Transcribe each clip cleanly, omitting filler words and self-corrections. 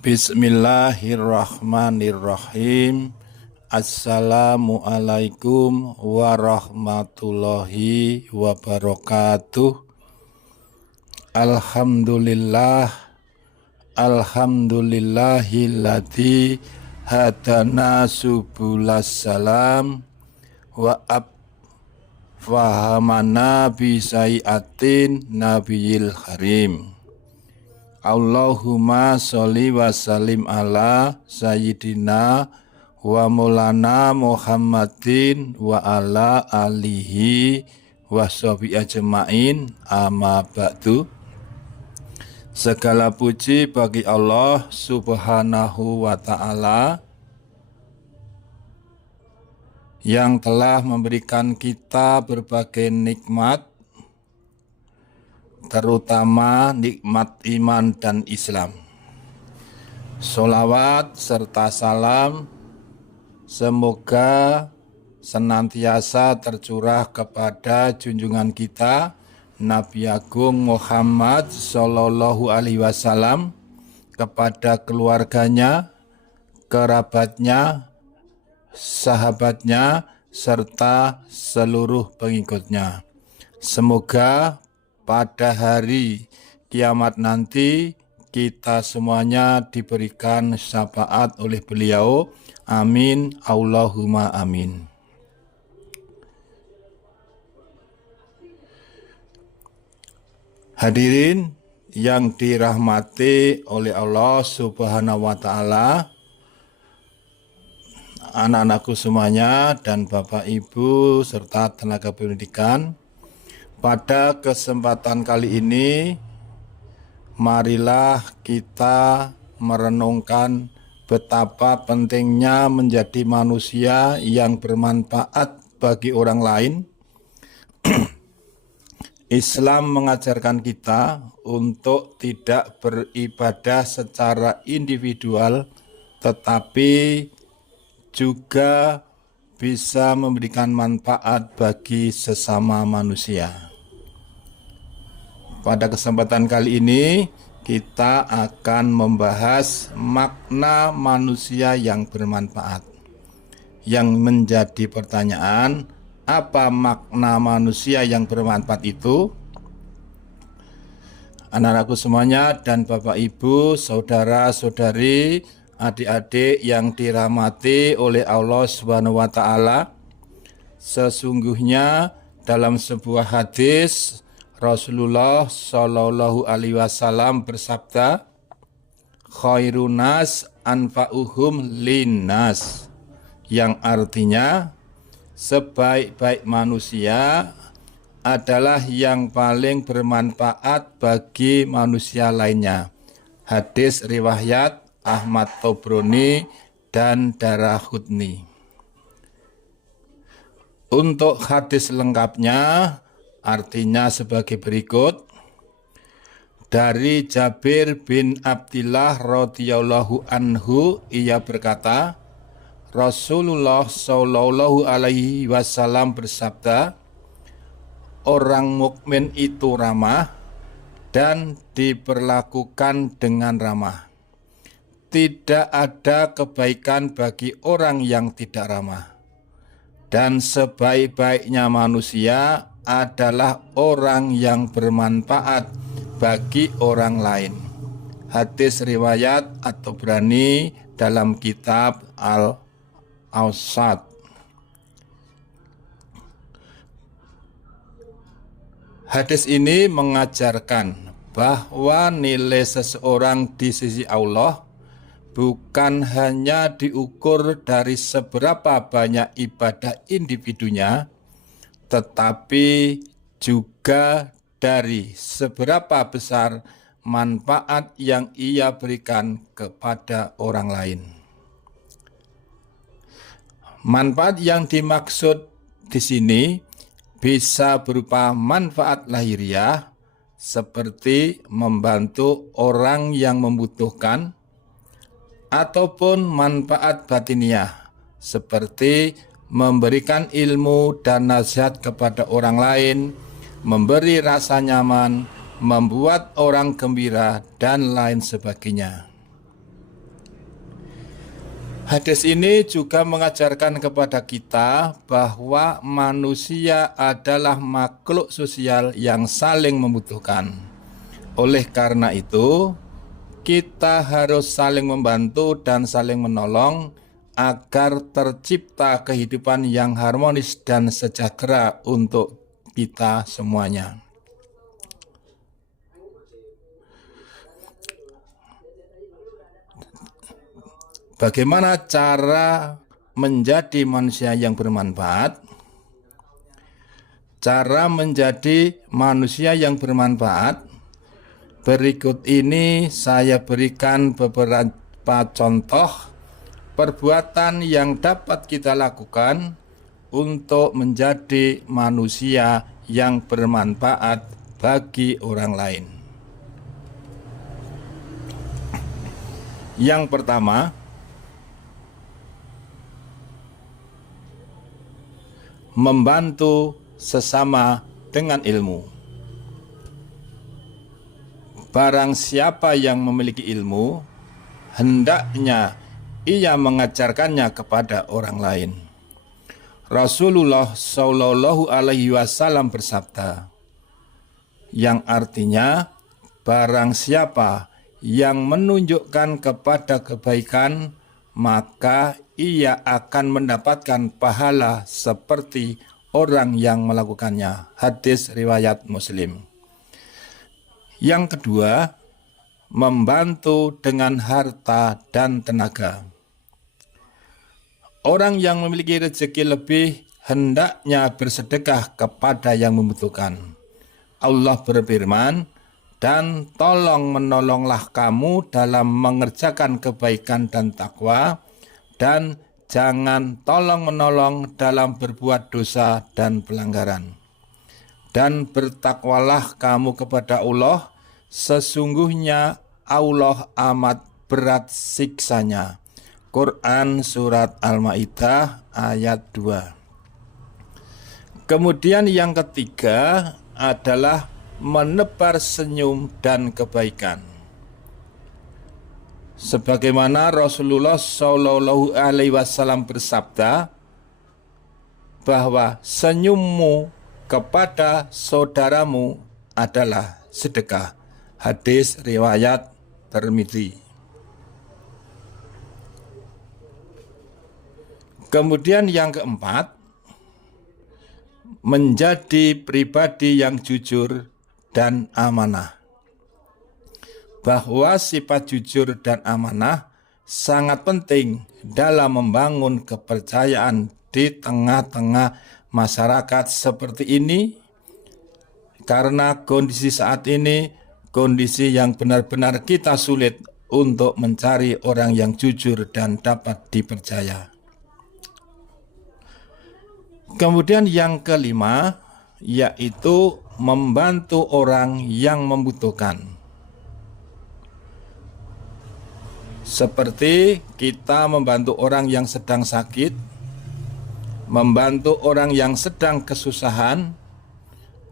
Bismillahirrahmanirrahim. Assalamualaikum warahmatullahi wabarakatuh. Alhamdulillahilladzi hadana subulas salam wa fahamana bisai'atin nabiyil karim. Allahumma sholli wa sallim ala sayyidina wa maulana Muhammadin wa ala alihi wa sahbihi ajma'in, amma ba'du. Segala puji bagi Allah subhanahu wa ta'ala yang telah memberikan kita berbagai nikmat, terutama nikmat iman dan Islam. Sholawat serta salam semoga senantiasa tercurah kepada junjungan kita Nabi Agung Muhammad Sallallahu Alaihi Wasallam, kepada keluarganya, kerabatnya, sahabatnya, serta seluruh pengikutnya. Semoga pada hari kiamat nanti kita semuanya diberikan syafaat oleh beliau. Amin, Allahumma amin. Hadirin yang dirahmati oleh Allah subhanahu wa ta'ala, anak-anakku semuanya dan Bapak Ibu serta tenaga pendidikan, pada kesempatan kali ini marilah kita merenungkan betapa pentingnya menjadi manusia yang bermanfaat bagi orang lain. Islam mengajarkan kita untuk tidak beribadah secara individual, tetapi juga bisa memberikan manfaat bagi sesama manusia. Pada kesempatan kali ini kita akan membahas makna manusia yang bermanfaat. Yang menjadi pertanyaan, apa makna manusia yang bermanfaat itu? Anak-anakku semuanya dan Bapak Ibu, saudara-saudari, adik-adik yang dirahmati oleh Allah Subhanahu wa ta'ala, sesungguhnya dalam sebuah hadis Rasulullah Shallallahu Alaihi Wasallam bersabda, khairun nas anfa'uhum linnas, yang artinya sebaik-baik manusia adalah yang paling bermanfaat bagi manusia lainnya. Hadis riwayat Ahmad Tobroni dan Daraqutni. Untuk hadis lengkapnya artinya sebagai berikut. Dari Jabir bin Abdillah radhiyallahu anhu, ia berkata, Rasulullah Shallallahu Alaihi Wasallam bersabda, orang mukmin itu ramah dan diperlakukan dengan ramah. Tidak ada kebaikan bagi orang yang tidak ramah. Dan sebaik-baiknya manusia adalah orang yang bermanfaat bagi orang lain. Hadis riwayat At-Tabrani dalam kitab Al-Awsat. Hadis ini mengajarkan bahwa nilai seseorang di sisi Allah bukan hanya diukur dari seberapa banyak ibadah individunya, tetapi juga dari seberapa besar manfaat yang ia berikan kepada orang lain. Manfaat yang dimaksud di sini bisa berupa manfaat lahiriah, seperti membantu orang yang membutuhkan, ataupun manfaat batiniah, seperti memberikan ilmu dan nasihat kepada orang lain, memberi rasa nyaman, membuat orang gembira, dan lain sebagainya. Hadis ini juga mengajarkan kepada kita bahwa manusia adalah makhluk sosial yang saling membutuhkan. Oleh karena itu, kita harus saling membantu dan saling menolong agar tercipta kehidupan yang harmonis dan sejahtera untuk kita semuanya. Bagaimana cara menjadi manusia yang bermanfaat? Cara menjadi manusia yang bermanfaat, berikut ini saya berikan beberapa contoh perbuatan yang dapat kita lakukan untuk menjadi manusia yang bermanfaat bagi orang lain. Yang pertama, membantu sesama dengan ilmu. Barang siapa yang memiliki ilmu, hendaknya ia mengajarkannya kepada orang lain. Rasulullah Shallallahu Alaihi Wasallam bersabda, yang artinya barang siapa yang menunjukkan kepada kebaikan, maka ia akan mendapatkan pahala seperti orang yang melakukannya. Hadis riwayat Muslim. Yang kedua, membantu dengan harta dan tenaga. Orang yang memiliki rezeki lebih hendaknya bersedekah kepada yang membutuhkan. Allah berfirman, dan tolong menolonglah kamu dalam mengerjakan kebaikan dan takwa, dan jangan tolong menolong dalam berbuat dosa dan pelanggaran. Dan bertakwalah kamu kepada Allah, sesungguhnya Allah amat berat siksanya. Quran Surat Al-Ma'idah ayat 2. Kemudian yang ketiga adalah menebar senyum dan kebaikan. Sebagaimana Rasulullah Shallallahu Alaihi Wasallam bersabda bahwa senyummu kepada saudaramu adalah sedekah. Hadis riwayat Tirmidzi. Kemudian yang keempat, menjadi pribadi yang jujur dan amanah. Bahwa sifat jujur dan amanah sangat penting dalam membangun kepercayaan di tengah-tengah masyarakat seperti ini, karena kondisi saat ini kondisi yang benar-benar kita sulit untuk mencari orang yang jujur dan dapat dipercaya. Kemudian yang kelima, yaitu membantu orang yang membutuhkan. Seperti kita membantu orang yang sedang sakit, membantu orang yang sedang kesusahan,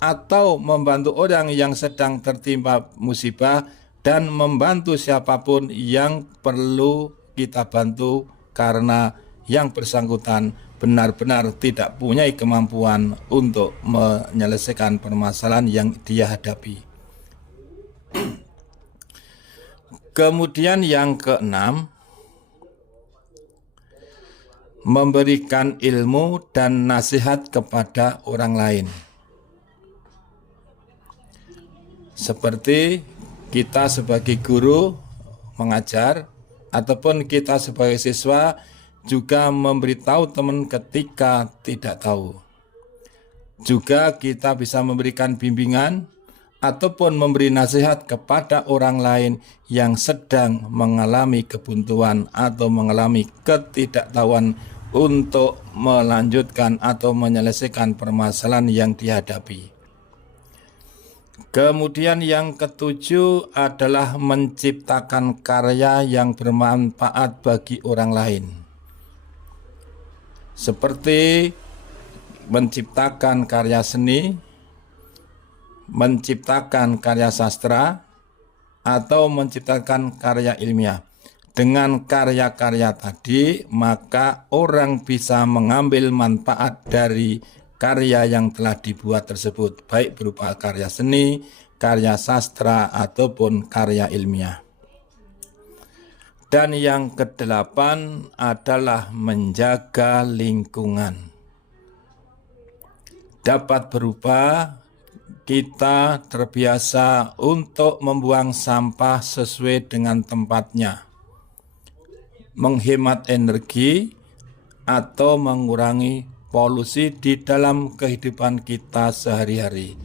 atau membantu orang yang sedang tertimpa musibah, dan membantu siapapun yang perlu kita bantu karena yang bersangkutan benar-benar tidak punya kemampuan untuk menyelesaikan permasalahan yang dia hadapi. Kemudian yang keenam, memberikan ilmu dan nasihat kepada orang lain. Seperti kita sebagai guru mengajar, ataupun kita sebagai siswa juga memberitahu teman ketika tidak tahu. Juga kita bisa memberikan bimbingan ataupun memberi nasihat kepada orang lain yang sedang mengalami kebuntuan atau mengalami ketidaktahuan untuk melanjutkan atau menyelesaikan permasalahan yang dihadapi. Kemudian yang ketujuh adalah menciptakan karya yang bermanfaat bagi orang lain. Seperti menciptakan karya seni, menciptakan karya sastra, atau menciptakan karya ilmiah. Dengan karya-karya tadi, maka orang bisa mengambil manfaat dari karya yang telah dibuat tersebut, baik berupa karya seni, karya sastra, ataupun karya ilmiah. Dan yang kedelapan adalah menjaga lingkungan. Dapat berupa kita terbiasa untuk membuang sampah sesuai dengan tempatnya, menghemat energi, atau mengurangi polusi di dalam kehidupan kita sehari-hari.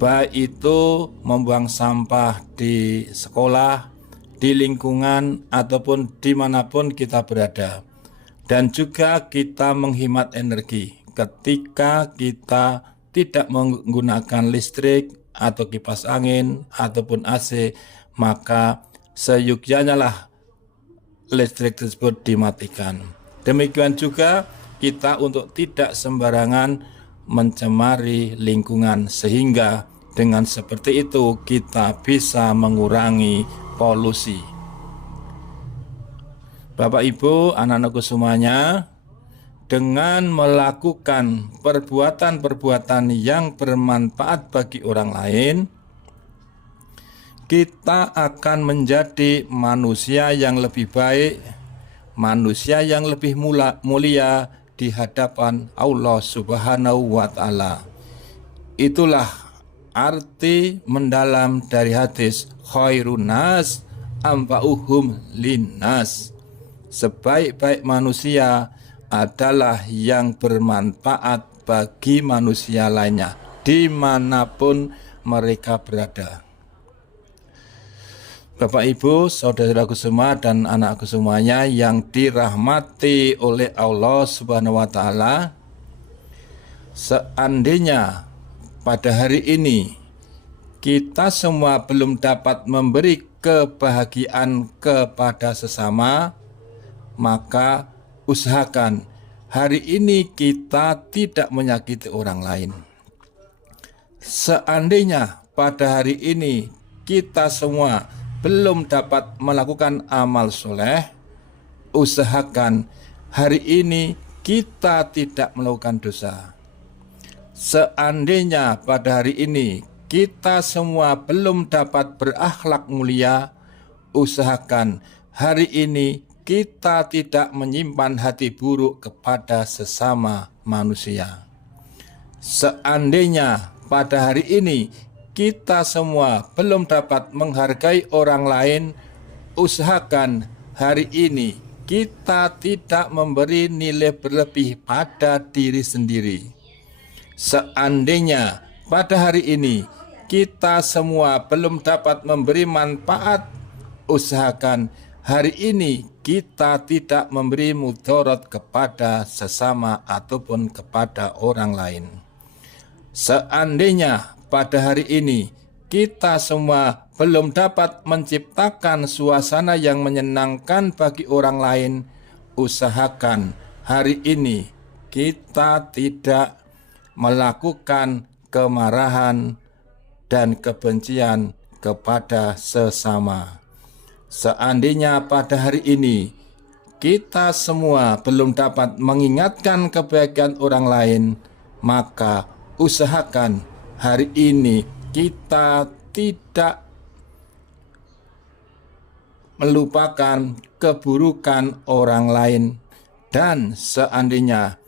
Baik itu membuang sampah di sekolah, di lingkungan, ataupun dimanapun kita berada. Dan juga kita menghemat energi ketika kita tidak menggunakan listrik atau kipas angin ataupun AC, maka seyogyanya lah listrik tersebut dimatikan. Demikian juga kita untuk tidak sembarangan mencemari lingkungan, sehingga dengan seperti itu kita bisa mengurangi polusi. Bapak Ibu, anak-anakku semuanya, dengan melakukan perbuatan-perbuatan yang bermanfaat bagi orang lain, kita akan menjadi manusia yang lebih baik, manusia yang lebih mulia di hadapan Allah Subhanahu wa Ta'ala. Itulah arti mendalam dari hadis khairun nas anfa'uhum linnas. Sebaik-baik manusia adalah yang bermanfaat bagi manusia lainnya, dimanapun mereka berada. Bapak Ibu, saudaraku semua dan anakku semuanya yang dirahmati oleh Allah Subhanahu wa Ta'ala, seandainya pada hari ini kita semua belum dapat memberi kebahagiaan kepada sesama, maka usahakan hari ini kita tidak menyakiti orang lain. Seandainya pada hari ini kita semua belum dapat melakukan amal soleh, usahakan hari ini kita tidak melakukan dosa. Seandainya pada hari ini kita semua belum dapat berakhlak mulia, usahakan hari ini kita tidak menyimpan hati buruk kepada sesama manusia. Seandainya pada hari ini kita semua belum dapat menghargai orang lain, usahakan hari ini kita tidak memberi nilai berlebih pada diri sendiri. Seandainya pada hari ini kita semua belum dapat memberi manfaat, usahakan hari ini kita tidak memberi mudarat kepada sesama ataupun kepada orang lain. Seandainya pada hari ini kita semua belum dapat menciptakan suasana yang menyenangkan bagi orang lain, usahakan hari ini kita tidak melakukan kemarahan dan kebencian kepada sesama. Seandainya pada hari ini kita semua belum dapat mengingatkan kebaikan orang lain, maka usahakan hari ini kita tidak melupakan keburukan orang lain. Dan seandainya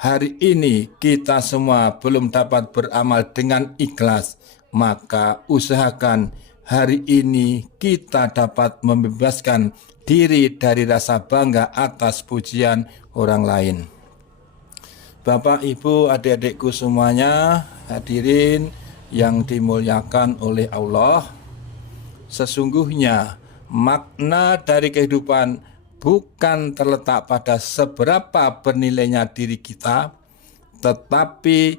hari ini kita semua belum dapat beramal dengan ikhlas, maka usahakan hari ini kita dapat membebaskan diri dari rasa bangga atas pujian orang lain. Bapak, Ibu, adik-adikku semuanya, hadirin yang dimuliakan oleh Allah, sesungguhnya makna dari kehidupan bukan terletak pada seberapa bernilainya diri kita, tetapi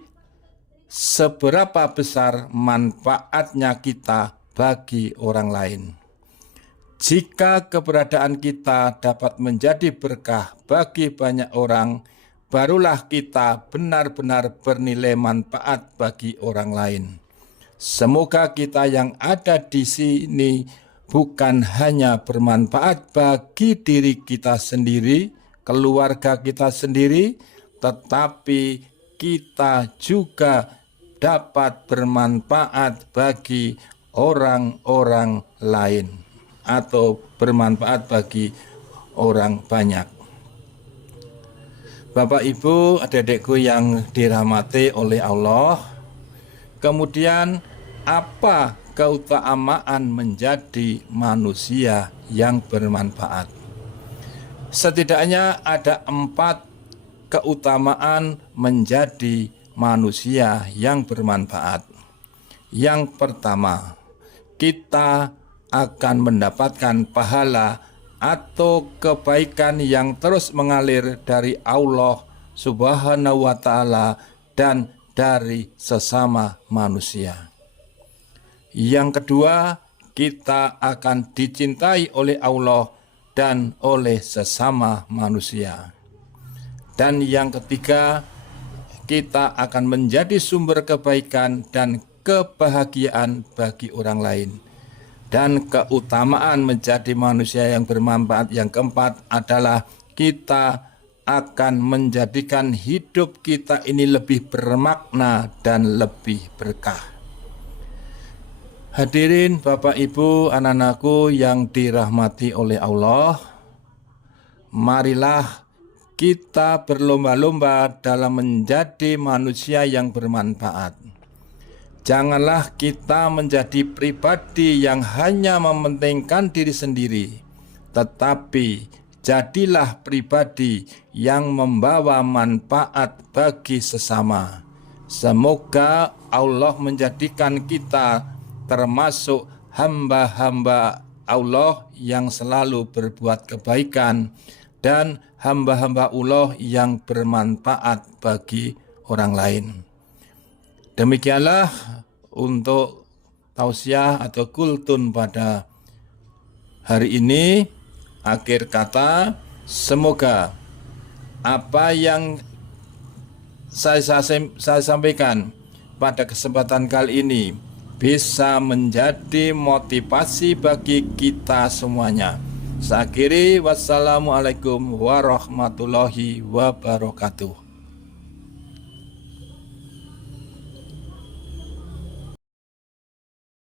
seberapa besar manfaatnya kita bagi orang lain. Jika keberadaan kita dapat menjadi berkah bagi banyak orang, barulah kita benar-benar bernilai manfaat bagi orang lain. Semoga kita yang ada di sini bukan hanya bermanfaat bagi diri kita sendiri, keluarga kita sendiri, tetapi kita juga dapat bermanfaat bagi orang-orang lain atau bermanfaat bagi orang banyak. Bapak, Ibu, adik-adikku yang dirahmati oleh Allah, kemudian apa keutamaan menjadi manusia yang bermanfaat? Setidaknya ada 4 keutamaan menjadi manusia yang bermanfaat. Yang pertama, kita akan mendapatkan pahala atau kebaikan yang terus mengalir dari Allah Subhanahu wa Ta'ala dan dari sesama manusia. Yang kedua, kita akan dicintai oleh Allah dan oleh sesama manusia. Dan yang ketiga, kita akan menjadi sumber kebaikan dan kebahagiaan bagi orang lain. Dan keutamaan menjadi manusia yang bermanfaat yang keempat adalah kita akan menjadikan hidup kita ini lebih bermakna dan lebih berkah. Hadirin Bapak Ibu, anak-anakku yang dirahmati oleh Allah, marilah kita berlomba-lomba dalam menjadi manusia yang bermanfaat. Janganlah kita menjadi pribadi yang hanya mementingkan diri sendiri, tetapi jadilah pribadi yang membawa manfaat bagi sesama. Semoga Allah menjadikan kita termasuk hamba-hamba Allah yang selalu berbuat kebaikan dan hamba-hamba Allah yang bermanfaat bagi orang lain. Demikianlah untuk tausiah atau kultun pada hari ini. Akhir kata, semoga apa yang saya sampaikan pada kesempatan kali ini bisa menjadi motivasi bagi kita semuanya. Saya akhiri, wassalamualaikum warahmatullahi wabarakatuh.